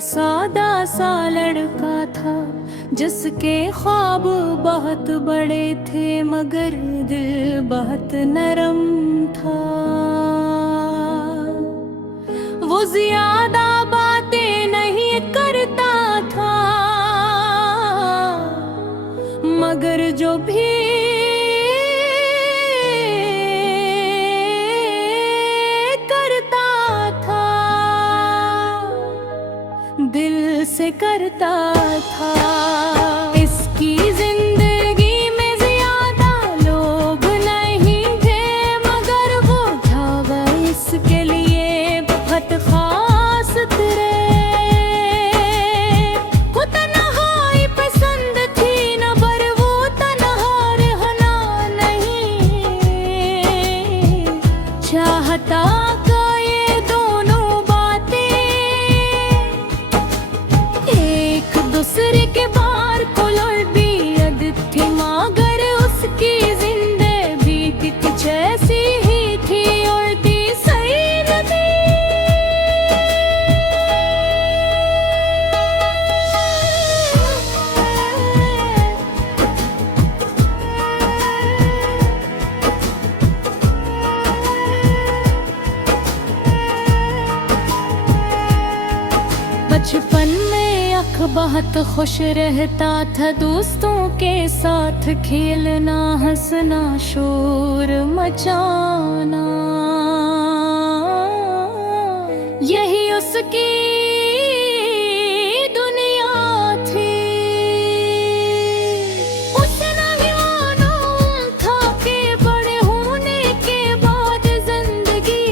सादा सा लड़का था जिसके ख्वाब बहुत बड़े थे मगर दिल बहुत नरम था। वो ज्यादा बातें नहीं करता था मगर जो भी दिल से करता था। इसकी जिंदगी में ज्यादा लोग नहीं थे मगर वो था इसके लिए बहुत खास थे। वो तन्हाई पसंद थी न पर वो तन्हा रहना नहीं चाहता। दूसरे के बार को लौट भी अदत थी मगर उसकी जिंदगी कुछ ऐसी ही थी और थी सही नदी। बचपन में बहुत खुश रहता था दोस्तों के साथ खेलना हंसना शोर मचाना यही उसकी दुनिया थी। उसे नहीं मालूम था कि बड़े होने के बाद जिंदगी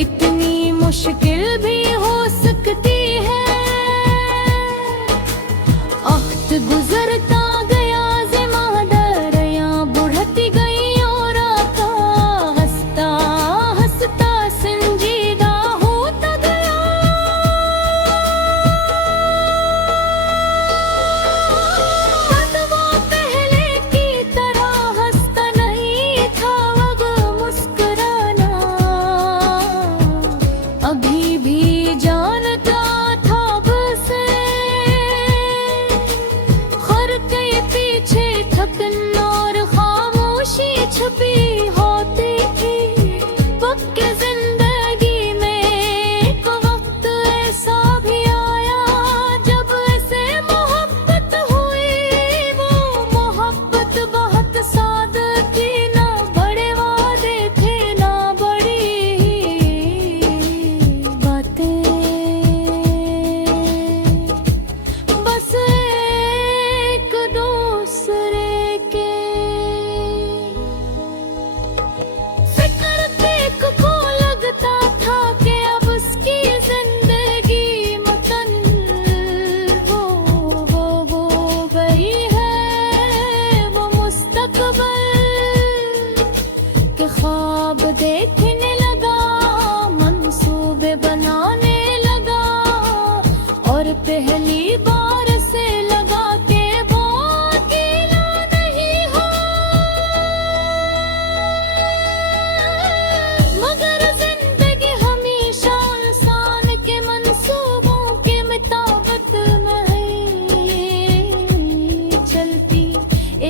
इतनी मुश्किल भी हो सकती है। गुजरता गया ज़िम्मेदारियां बढ़ती गई और आता हंसता हंसता संजीदा होता गया। वो पहले की तरह हंसता नहीं था अब मुस्कुराना अभी भी जानता था बसे थकन और खामोशी छुपी होती थी। पक्के जिंदगी में एक वक्त ऐसा भी आया जब ऐसे मोहब्बत हुई। वो मोहब्बत बहुत सादा थी ना बड़े वादे थे ना बड़ी बातें बस एक दूसरे ख्वाब देखने लगा मंसूबे बनाने लगा और पहली बार से लगा के वो अकेला नहीं हो। मगर जिंदगी हमेशा इंसान के मंसूबों के मुताबिक नहीं चलती।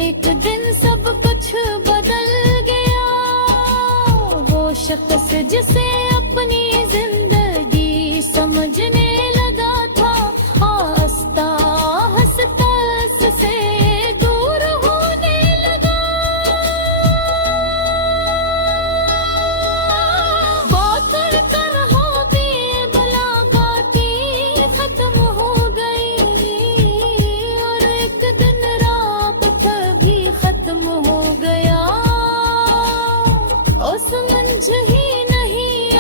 एक दिन सब कुछ बदल शख्स जिसे अपनी जिंदगी समझने लगा था हंसता हंसता से दूर होने लगा। बात कर हो भी मुलाकाती खत्म हो गई और एक दिन राबता भी खत्म हो गया। समझ ही नहीं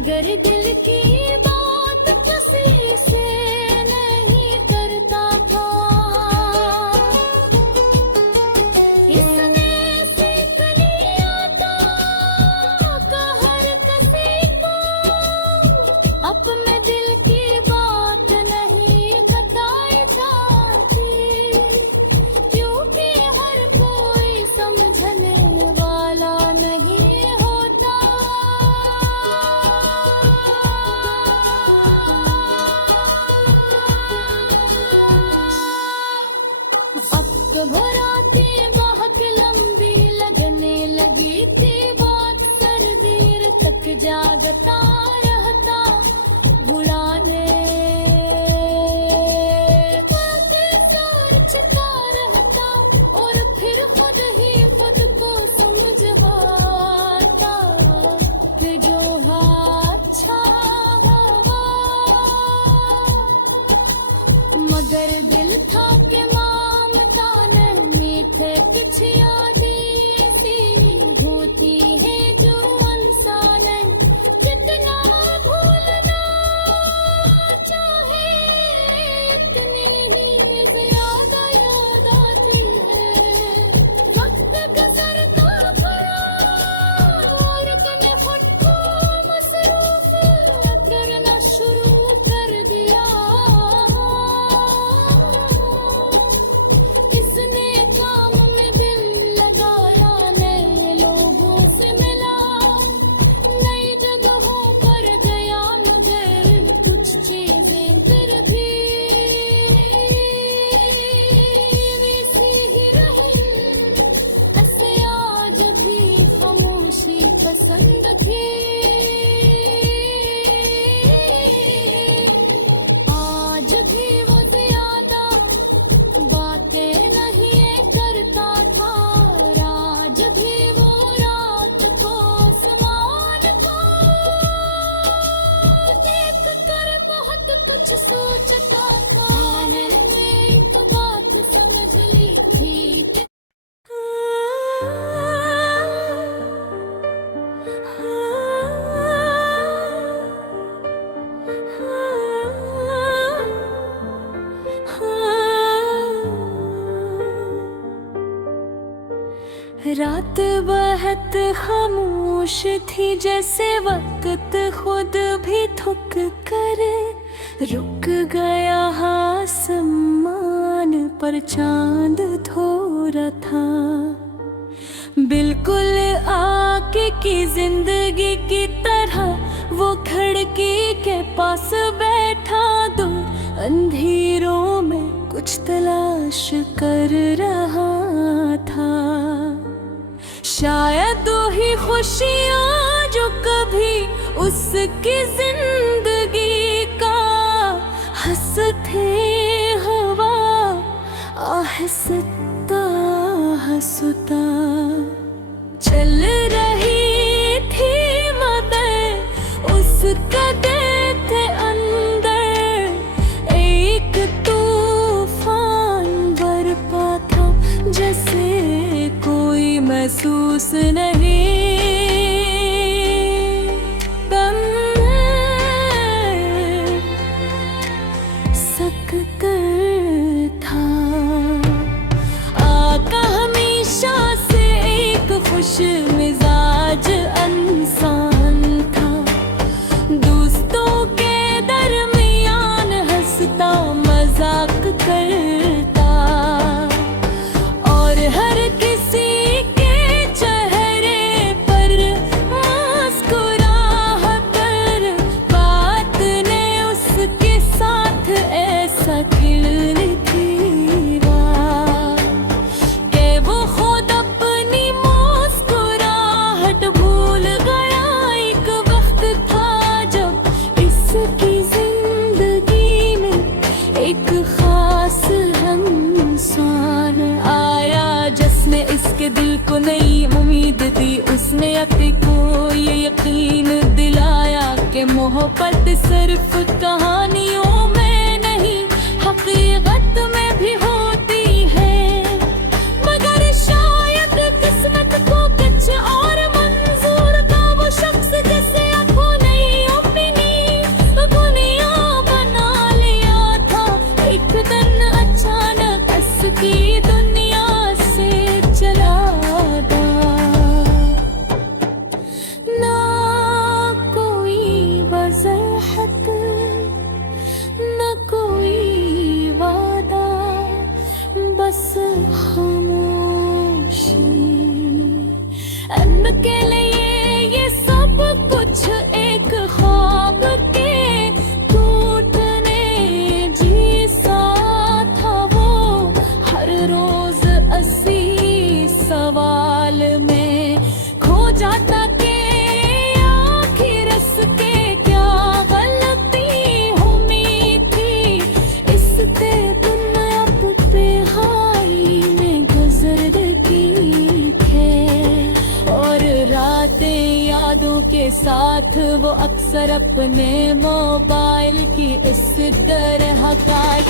मगर दिल की बात किसी से नहीं करता था। इसने सीख लिया था हर किसी को अपने दिल की बात नहीं बताई जाती, क्योंकि हर कोई समझने वाला नहीं होता। अब घबराती बहक लंबी लगने लगी थी बात, सरदीर तक जागता रहता बुलाने सोचता रहता, और फिर खुद ही खुद को समझाता कि जो अच्छा होगा। मगर दिल था कि ममता ने मीठे कुछ यादें सी होती है जो इंसान जितना भूलना चाहे इतनी ही ज्यादा याद आती है। वक्त गुजरता गया और तूने खुद को मसरूफ करना शुरू कर दिया। इसने काम में दिल लगाया, नए लोगों से मिला, नई जगहों पर गया, मगर कुछ चीजें फिर भी वैसी ही रही। ऐसे आज भी खामोशी पसंद थी। आज भी वो ज्यादा बातें नहीं करता था, और आज भी वो रात को आसमान को देख कर बहुत कुछ सोचता था। मैंने एक बात समझ ली थी कि रात बहुत खामोश थी, जैसे वक्त खुद भी थक कर रुक गया। आसमान पर चांद थोड़ा था, बिल्कुल आके की जिंदगी की तरह वो खिड़की के पास बैठा, दूर अंधेरों में कुछ तलाश कर रहा था। शायद वही खुशियाँ जो कभी उसकी जिंदगी का हंसते हवा आहिस्ता हंसता चल रही थी, मगर उसका दिल के अंदर एक तूफान बरपा था, जैसे कोई महसूस नहीं दम सकता था। आका हमेशा से एक खुश मिजाज इंसान था, दोस्तों के दरमियान हंसता मजाक करता, और हर किसी के चेहरे पर मुस्कुराहट कर बात ने उसके साथ ऐसा खिल थी वाह, कि वो खुद अपनी मुस्कुराहट भूल गया। एक वक्त था जब इसकी जिंदगी में एक खास इंसान आया, जिसने इसके दिल को नई उम्मीद दी। उसने अति को ये यकीन दिलाया कि मोहब्बत सिर्फ कहानियों में नहीं, हकीकत में भी होती है। मगर शायद किस्मत को कुछ और मंजूर था, वो शख्स जिसे आंखों नहीं हंसी सवाल में खो जाता के आखिर इसके क्या गलती हुई थी। इससे तुम अब पे हाई में गुजर की है और रातें यादों के साथ वो अक्सर अपने मोबाइल की इस तरह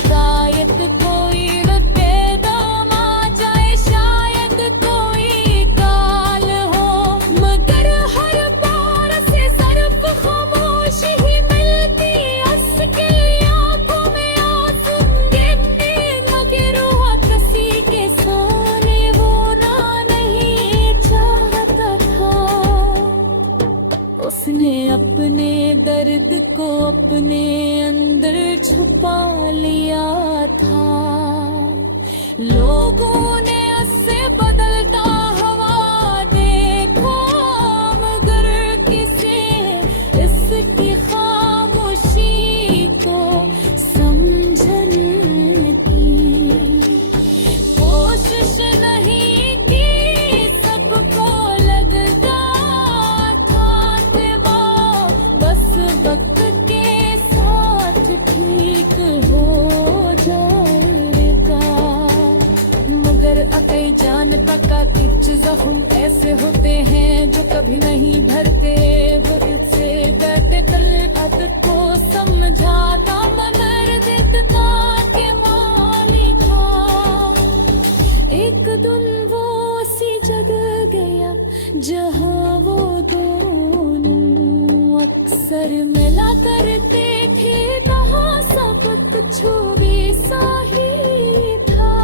शायद कोई बेदम आ जाए, शायद कोई काल हो, मगर हर बार से सिर्फ खामोशी ही मिलती। उसके आंखों में आंसू गिरने लगे, रुआ किसी के सामने वो ना नहीं चाहता था। उसने अपने दर्द को अपने अंदर छुपा लिया था। लोगों ने उससे बदलता हवा देखा, मगर किसी इसकी खामोशी को समझने की कोशिश नहीं की। सबको लगता था कि वो बस वक्त के साथ ठीक हो जाएगा, मगर अकई जानता का कुछ जख्म ऐसे होते हैं जो कभी नहीं भरते। वो इससे डरते तलत को समझाता, मगर देता के मालिका। एक दिन वो सी जगह गया जहाँ वो दोनों अक्सर मिला करते थे, वहाँ सब कुछ वैसा ही था,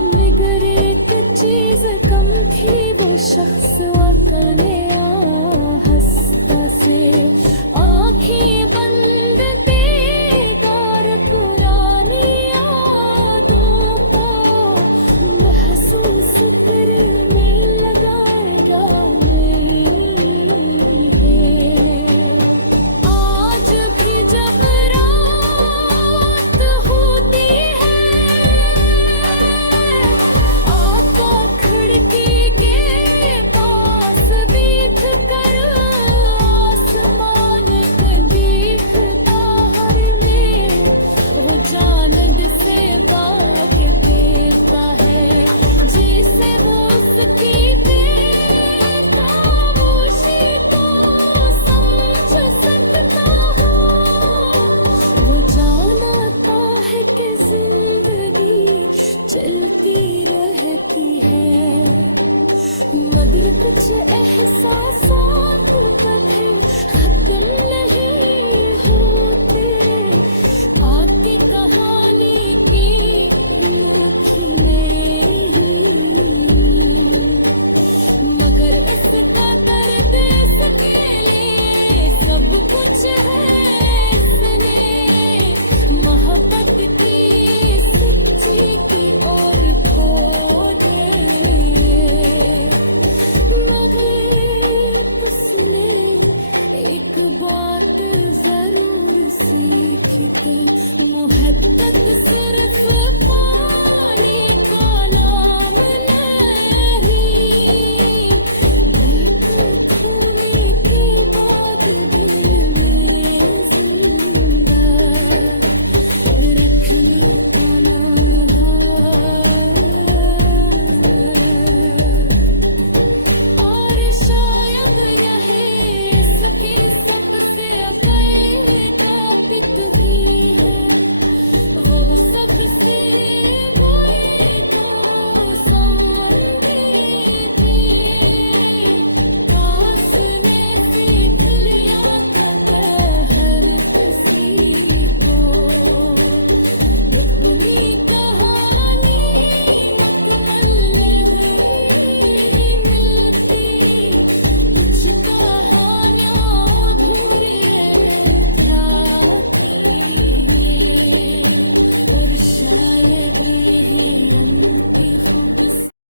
मगर एक चीज कम थी। वो शख्स अपने हंसता से आँखें बंद बेकार पुरानी यादों को महसूस करने लगाएगा नहीं है। आज भी जब रात होती है, आपका खिड़की के पास बैठ कर आसमान पे देखता हर में वो जानद से बात देता है, जिसे वो उसकी खामोशी को समझ सकता हो। वो जानता है कि जिंदगी चलती रहती है, मगर कुछ एहसास कभी खत्म